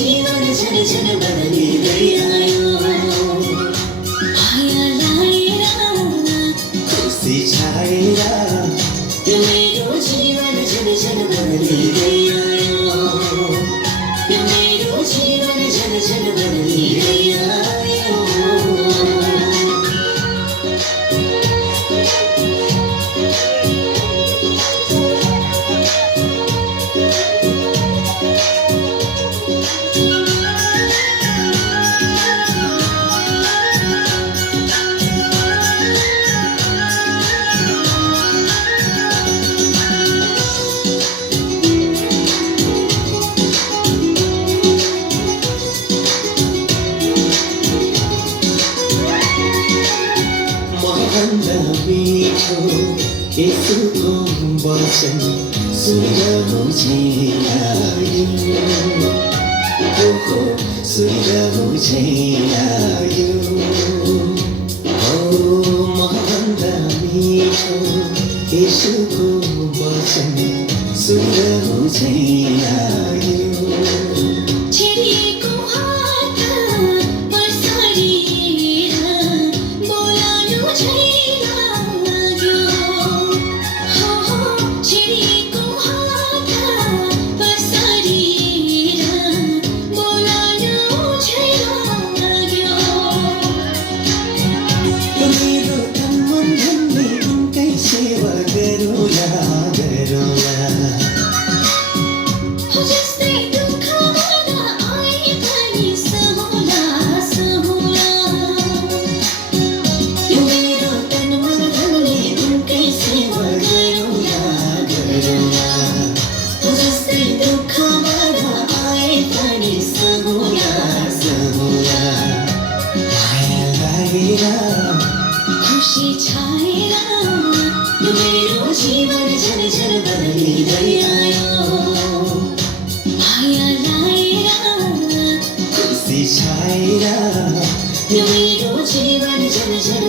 जीवन झन झन बदलिँदै आयो माया लाएर खुसी छाएर यो मेरो जीवन झन झन बदलिँदै आयो यो मेरो जीवन झन झन बदलिँदै आयो यसुको वचन सुनिरहु छैन ओहो सुनिरहु छैन ओ महभन्दा मिठो यसुको वचन सुनिरहु छैन खुशी छाएर यो मेरो जीवन झन झन बदलिँदै आयो माया लाएर खुसी छाएर यो मेरो जीवन झन झन